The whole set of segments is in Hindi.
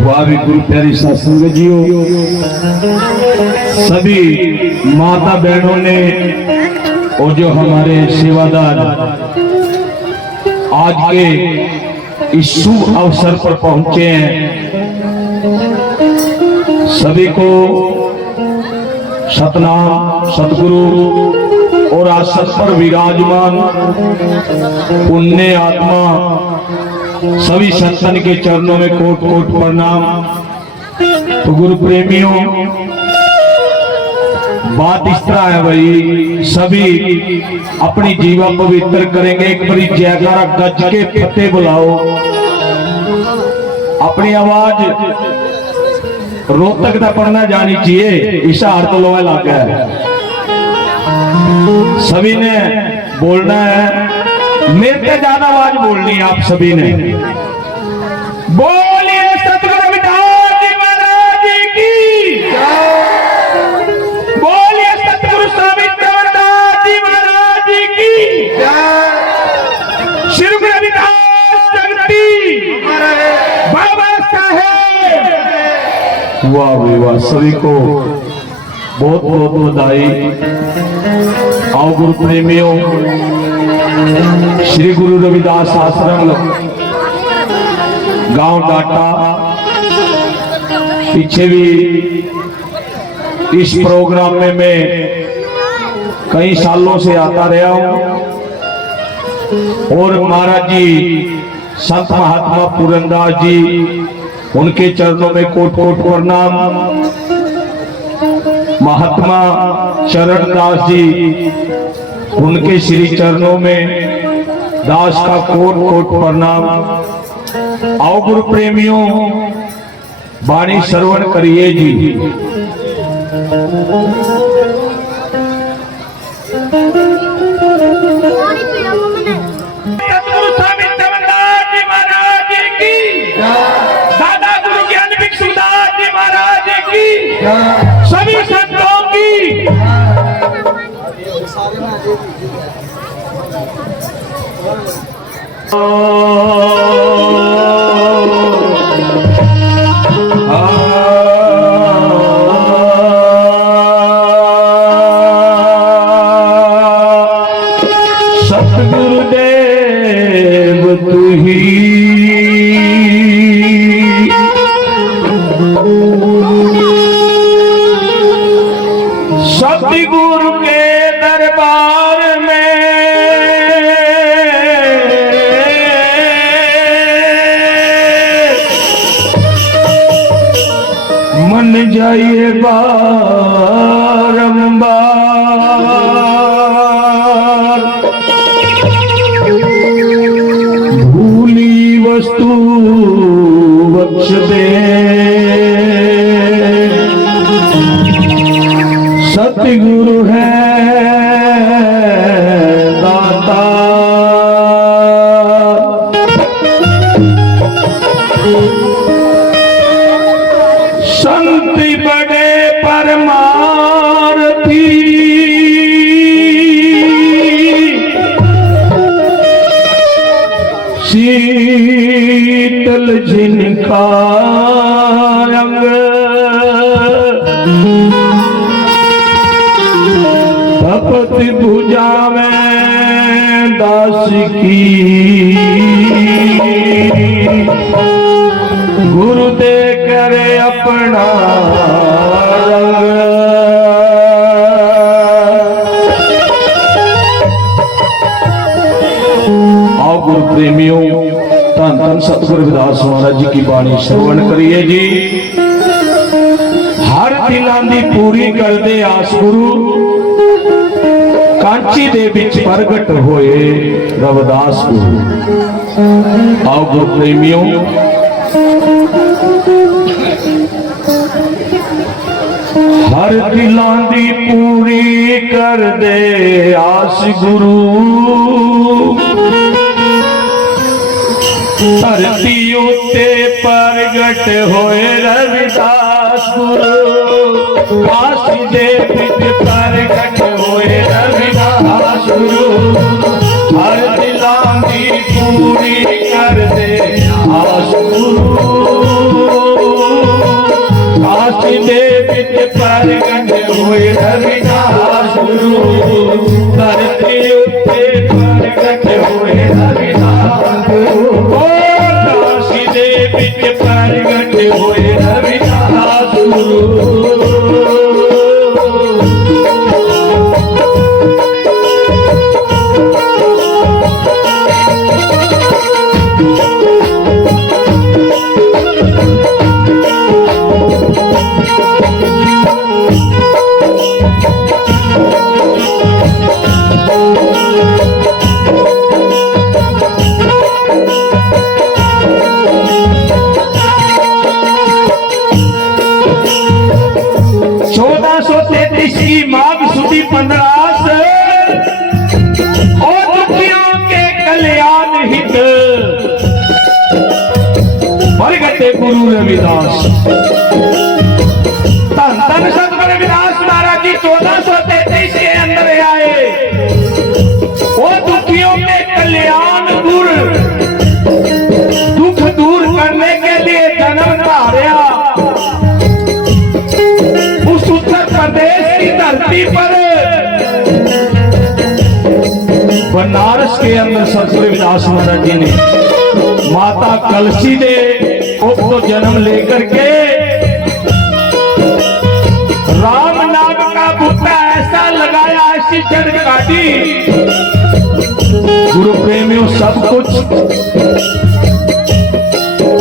भावी गुरु प्यारी सत्संग जियो, सभी माता बहनों ने और जो हमारे सेवादार आज के इस शुभ अवसर पर पहुंचे हैं, सभी को सतनाम सतगुरु और आसन पर विराजमान पुण्य आत्मा सभी संतन के चरणों में कोट कोट प्रणाम। तो गुरु प्रेमियों, बात इस तरह है भाई, सभी अपनी जीवा पवित्र करेंगे। एक बड़ी जयकारा गज के फतेह बुलाओ। अपनी आवाज रोहतक तक पढ़ना जानी चाहिए, ईशा हर तो लोहा लागा है। सभी ने बोलना है, मेरे से ज्यादा आवाज बोलनी है आप सभी ने। बोलिए सतगुरु रविदास जी महाराज की, बोलिए सतगुरु स्वामी रविदास जी महाराज की, श्री रविदास जगती बाबा साहेब। वाह वाह, सभी को बहुत बहुत बधाई। आओ गुरु प्रेमियों, श्री गुरु रविदास आश्रम गांव डाटा पीछे भी इस प्रोग्राम में मैं कई सालों से आता रहा हूं और महाराज जी संत महात्मा पूरनदास जी, उनके चरणों में कोट कोट प्रणाम। महात्मा चरणदास जी, उनके श्री चरणों में दास का कोट कोट प्रणाम। आओ गुरु प्रेमियों, वाणी श्रवण करिए जी। सतगुरु स्वामी रविदास जी महाराज की, दादा गुरु ज्ञान भिक्षुदास जी महाराज की, सभी संतों की। सतगुरुदेव तू ही सतगुरु के दरबार में मन जाइए बारंबार। भूली वस्तु बख्श दे, सतगुरु है दाता। संत बड़े परमार्थी, शीतल जिनका रंग, तपत भुजा में दास की, गुरु दे करे अपना रंग। आओ गुरु प्रेमियों, धन धन सतगुरु रविदास महाराज जी की बाणी श्रवण करिए जी। हर दिलां दी पूरी कर दे आस गुरु, कांची दे विच प्रगट होए रविदास गुरु। आओ गुरु प्रेमियों, हर दिलां दी पूरी कर दे आस गुरु, धरती उत्ते प्रगट होए रविदास गुरु। काशी दे विच प्रगट होए रविदास गुरु। हर दिलां दी पूरी कर दे आस गुरु। प्रगट हुए रविदास गुरु। माघ सुदी 15 और दुखियों के कल्याण हित प्रगटे गुरु रविदास। धन धन संत रविदास महाराज जी 1433 के अंदर आए और दुखियों के कल्याण गुर दुख दूर करने के लिए जन्म धारा उस उत्तर प्रदेश की धरती पर बनारस के अंदर संत रविदास महाराज जी ने माता कलसी दे को जन्म लेकर के राम नाम का बूटा ऐसा लगाया, ऐसी जड़ काटी। गुरु प्रेमियों सब कुछ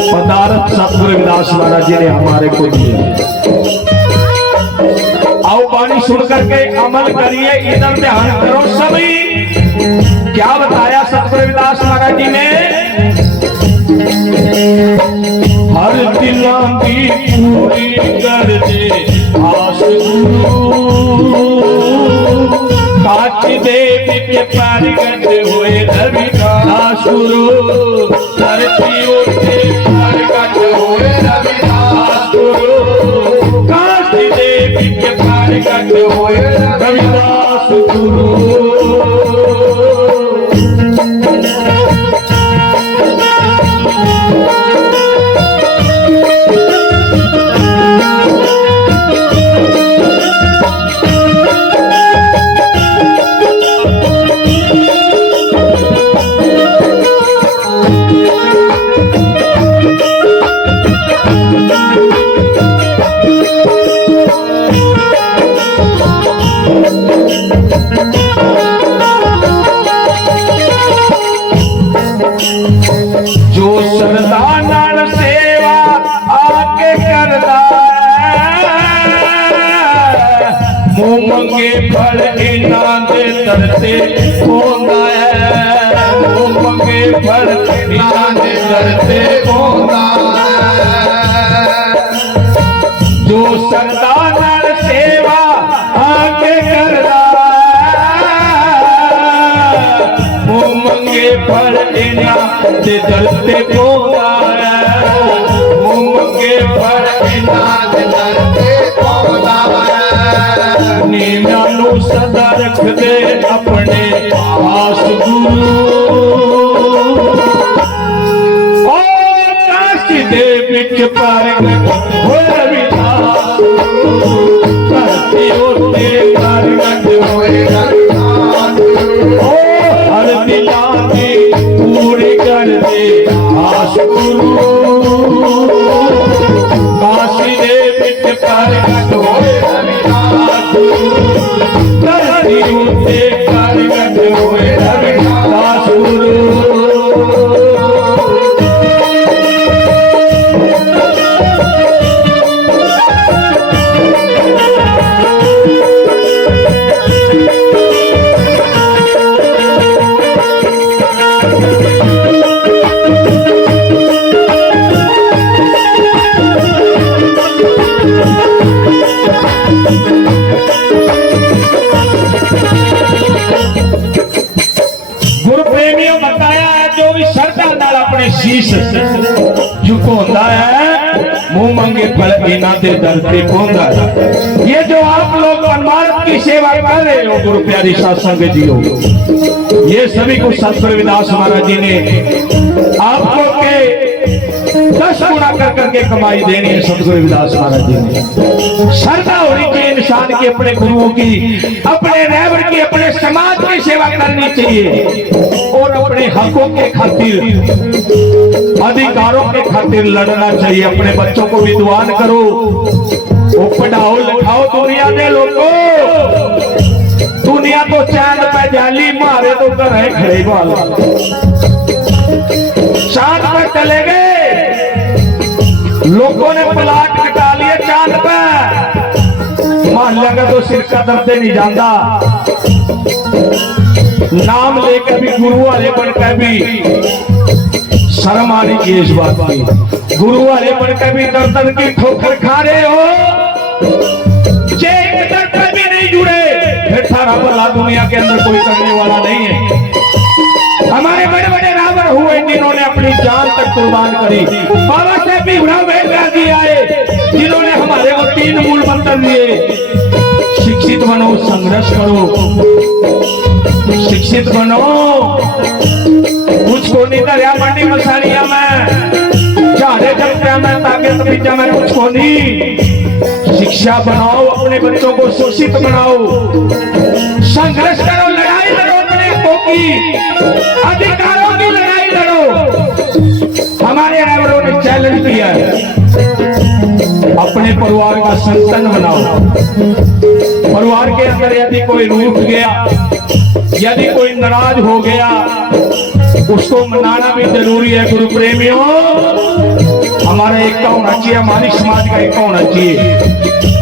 पदार्थ संत रविदास महाराज जी ने हमारे को दिए। आओ वाणी सुन करके अमल करिए, इधर ध्यान करो सभी। क्या बताया संत रविदास महाराज जी ने? हर दिना की पूरी कर दे आस गुरु, काट दे के प्रगट हुए रविदास गुरु। धरती उठे प्रगट हुए रविदास गुरु, काट दे के प्रगट हुए रविदास गुरु। जो सरदार सेवा आके करदा मुंह मंगे फल इना दे तरते होंदा है। मुंह मंगे फल इना दे तरते होंदा है। जो सरदार सेवा आके करदा मुंह मंगे फल इना दे दरते पोंदा है। मुंह के फल इना दे दरते पोंदा है। नीना नू सदा रख दे अपने पास गुरु, ओ काशी दे विच प्रगट होए रविदास गुरु। धरती उते प्रगट होए रविदास गुरु, हर दिला की पूरी कर दे आस गुरु। काशी दे विच प्रगट होए रविदास गुरु, धरती उते प्रगट होए रविदास गुरु। गुरु प्रेमियों बताया है जो भी श्रद्धा नाल अपने शीश झुकाता है मुंह मंगे फल इना दे दर पे पहुंचता है। ये जो आप लोग परमात्मा की सेवा कर रहे हो गुरु प्यारी साध संगत जी हो, ये सभी को संत रविदास महाराज जी ने आपको के 10 गुना कर करके कमाई देनी है। सतगुरु रविदास महाराज जी ने श्रद्धा होनी चाहिए इंसान की, अपने गुरुओं की, अपने रहबर की, अपने समाज की सेवा करनी चाहिए और अपने हकों के खातिर, अधिकारों के खातिर लड़ना चाहिए। अपने बच्चों को विद्वान करो, वो पढ़ाओ लिखाओ। दुनिया दे लोगों, दुनिया तो चांद पे जाली मारे तो घर है खड़े वाला, चांद पे चले गए, लोगों ने प्लाट कटा लिए चांद पे, मान लगा तो सिर का दर्द नहीं जानता, नाम लेकर भी गुरु वाले बनकर भी शर्म आनी चाहिए इस बात की। गुरु वाले बनकर भी दर्द की ठोकर खा रहे हो, चेक दर्द भी नहीं जुड़े, फिर थारा भला दुनिया के अंदर कोई करने वाला नहीं है। हमारे बड़े बड़े रावण हुए जिन्होंने अपनी जान तक कुर्बान करी। बाबा साहेब भीमराव अम्बेडकर जी आए जिन्होंने हमारे को 3 मूल मंत्र दिए, शिक्षित बनो, संघर्ष करो, शिक्षित बनो। मुझको नहीं दरिया मंडी मसानिया में चारे जमते में ताकत बीजा में कुछ को नहीं। शिक्षा बनाओ, अपने बच्चों को शिक्षित बनाओ, संघर्ष करो, लड़ाई लड़ो, अपने हकों की, अधिकारों की लड़ाई लड़ो। हमारे रावरों ने चैलेंज किया है, अपने परिवार का संतन बनाओ। परिवार के अंदर यदि कोई रूठ गया, यदि कोई नाराज हो गया, उसको मनाना भी जरूरी है। गुरु प्रेमियों, हमारा एकता होना चाहिए, हमारी समाज का एकता होना चाहिए।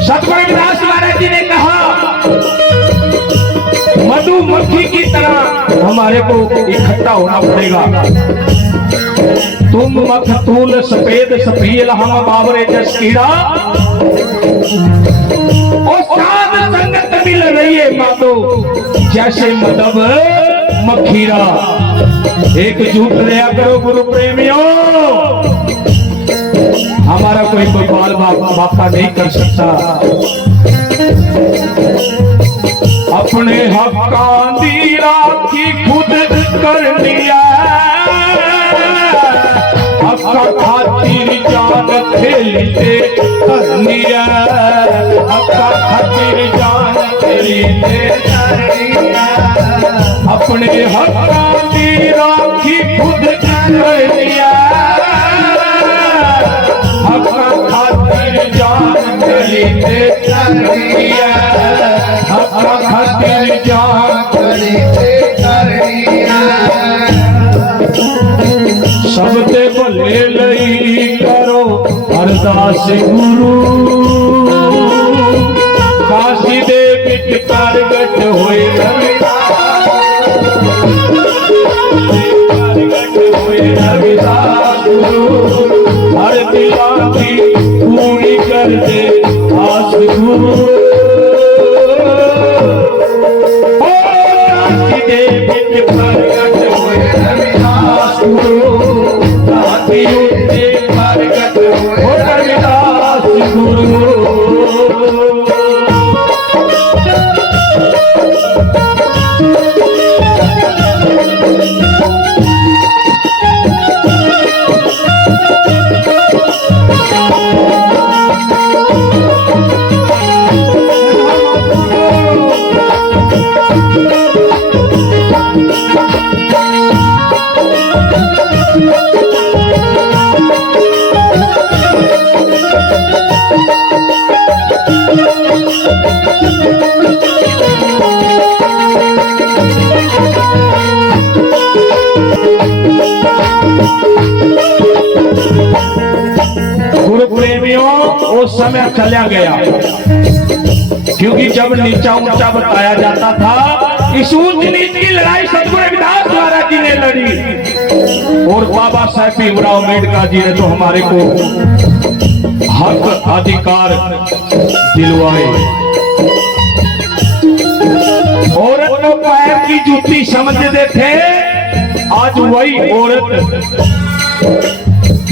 सतगुरु रविदास महाराज जी ने कहा, मधुमक्खी की तरह हमारे को इकट्ठा होना पड़ेगा। तुम मखतूल सफेद सफील, हम बाबरे जस कीड़ा, और साथ संगत मिल रही है मातो जैसे मदब मखीरा। एकजुट रहा करो गुरु प्रेमियों, हमारा कोई बाल बापा नहीं कर सकता। अपने हक्कां दी राखी खुद करनी है, हक्का खातिर जान खेलते करनी है, हक्का खातिर जान खेलते करनी है। अपने हक्कां दी राखी खुद करनी है, हक्का खातिर जान खेलते करनी है, हक्का खातिर जान खेलते करनी है। सबते भले लई करो अरदास गुरु, काशी दे विच प्रगट होए रविदास, प्रगट होए रविदास गुरु, हर दिलां दी पूरी कर दे आस गुरु। काशी दे विच प्रगट होए रविदास गुरु, काशी दे प्रगट होए रविदास गुरु। गुरु प्रेमियों, वो समय चला गया, क्योंकि जब नीचा ऊंचा बताया जाता था, इस ऊंच नीच की लड़ाई सतगुरु रविदास महाराज जी ने लड़ी, और बाबा साहेब भीमराव अम्बेडकर जी ने तो हमारे को हक अधिकार दिलवाए। औरत को पैर की जूती समझते थे, आज वही औरत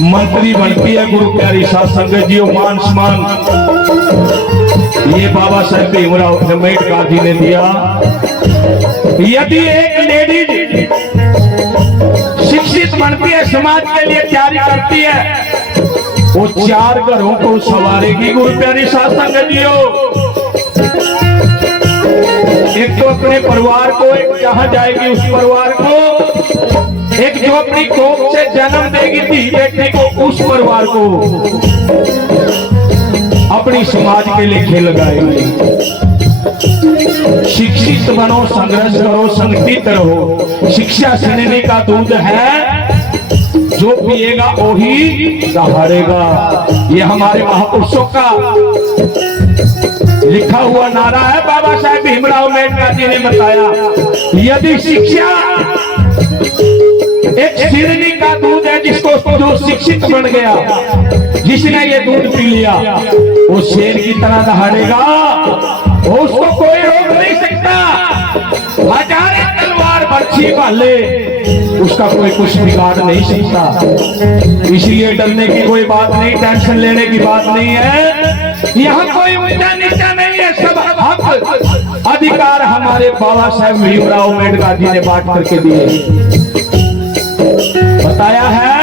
मंत्री बनती है। गुरु प्यारी साध संगत जी, मान सम्मान ये बाबा साहेब भीमराव अम्बेडकर जी ने दिया। यदि एक लेडीज शिक्षित बनती है, समाज के लिए तैयारी करती है, वो चार घरों को सवारेगी गुरु प्यारी साध संगत जियो। एक तो अपने परिवार को, एक जहां जाएगी उस परिवार को, एक जो अपनी कोख से जन्म देगी थी बेटे को उस परिवार को अपनी समाज के लिए खेल लगाएगी। शिक्षित बनो, संघर्ष करो, संगठित रहो। शिक्षा सीने का दूध है, जो पिएगा वही हारेगा। ये हमारे महापुरुषों का लिखा हुआ नारा है। बाबा साहेब भीमराव अम्बेडकर जी ने बताया, यदि शिक्षा एक सिरनी का दूध है, जिसको जो शिक्षित बन गया, जिसने ये दूध पी लिया, वो शेर की तरह दहाड़ेगा, उसको कोई रोक नहीं सकता। हजारे तलवार बर्छी वाले, उसका कोई कुछ बिगाड़ नहीं सकता। इसलिए डरने की कोई बात नहीं, टेंशन लेने की बात नहीं है। यहाँ कोई ऊंचा नीचा नहीं है, सब हक अधिकार हमारे बाबा साहेब भीमराव अम्बेडकर जी ने बांट करके दिए। बताया है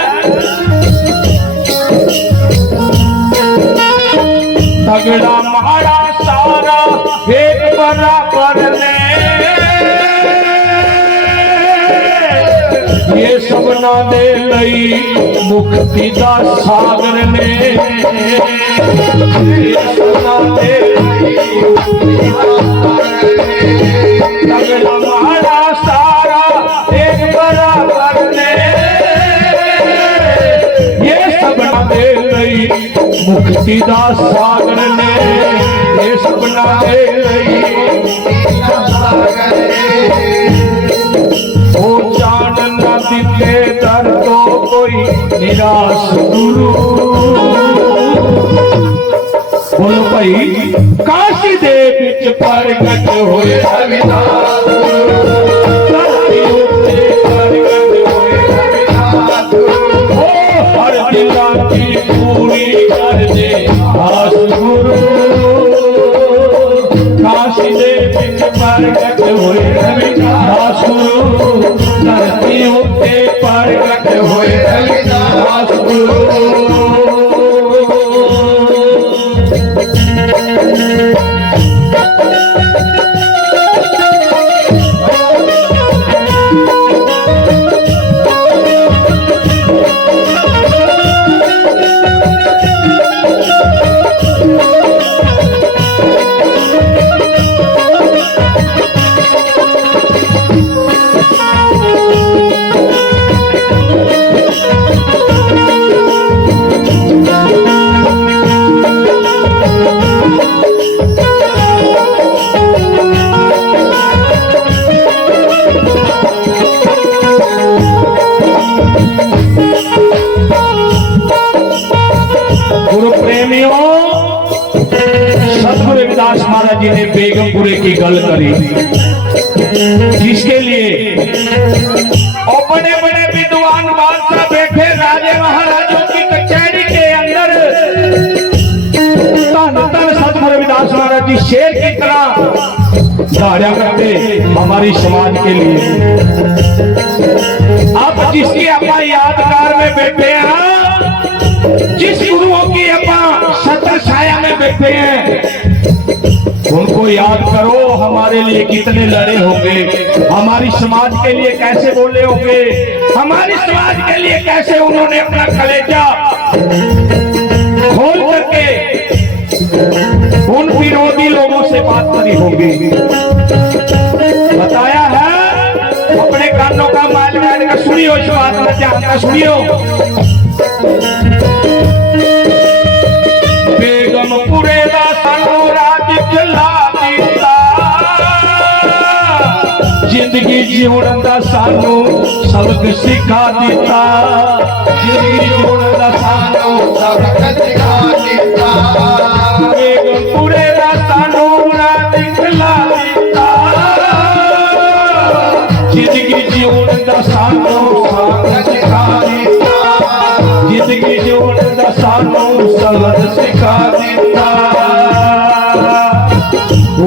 तगड़ा मारा सारा एक बराबर ने, ये सब ना दे लई मुक्ति दा सागर ने, ये सब ना दे तगड़ा मारा सारा एक बराबर ने, ये सब ना दे लई मुक्ति दा सागर ने, ये सब ना दे लई ओ जान न दिते दर तो कोई निराश गुरु। बोलो भाई, काशी दे विच प्रगट होए रविदास गुरु, धरती उत्ते प्रगट होए रविदास गुरु, ओ हर दिला की पूरी कर दे आस गुरु, काशी दे विच प्रगट होए रविदास गुरु, धरती उत्ते प्रगट होए रविदास गुरु। सतगुरु रविदास महाराज जी ने बेगमपुरे की गल करी, जिसके लिए और बड़े बड़े विद्वान बादशाह बैठे राजे महाराजों की कचहरी के अंदर सतगुरु रविदास महाराज जी शेर की तरह दहाड़ा करते हमारी समाज के लिए। अब जिसकी अपना यादगार में बैठे हैं, जिस गुरुओं की अपना छत्र छाया में बैठे हैं, उनको याद करो। हमारे लिए कितने लड़े होंगे, हमारी समाज के लिए कैसे बोले होंगे, हमारी समाज के लिए कैसे उन्होंने अपना कलेजा खोल करके उन विरोधी लोगों से बात करी होगी। बताया है, अपने कानों का माल में का सुनियो, इस बात में ध्यान का सुनियो। बेगमपुरे दा सानू राज चला दिता, जिंदगी जीवन दा सानू सबक सिखा दिता, जिंदगी जीवन दा सानू सबक सिखा दिता। बेगमपुरे दा सानू राज चला दिता, जिंदगी जीवन दा सानू सबक सिखा दिता, जिंदगी जीवन दा सानू सबक सिखा दिता।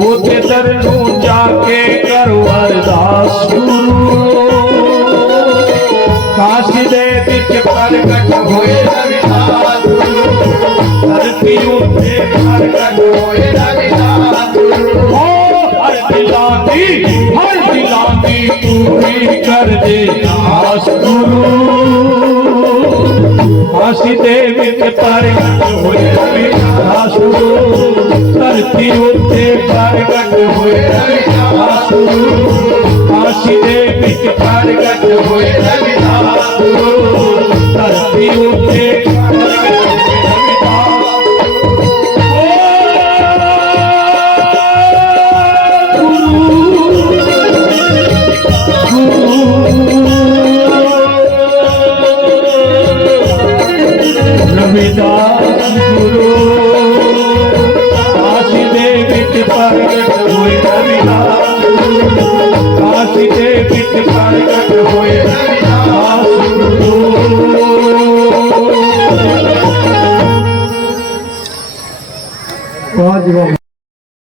ओते दर नूं जाके करो अरदास गुरु, काशी दे विच प्रगट होए रविदास गुरु, उठे प्रगट होए रविदास गुरु। ओ हर दिला दी पूरी कर दे आस गुरु। फांसी दे विच प्रगट होए रविदास गुरु। धरती उठे प्रगट होए रविदास गुरु। फांसी दे विच प्रगट होए रविदास गुरु। धरती उठे रविदास गुरु। काशी दे विच प्रगट होए रविदास गुरु। काशी दे विच प्रगट होए रविदास गुरु।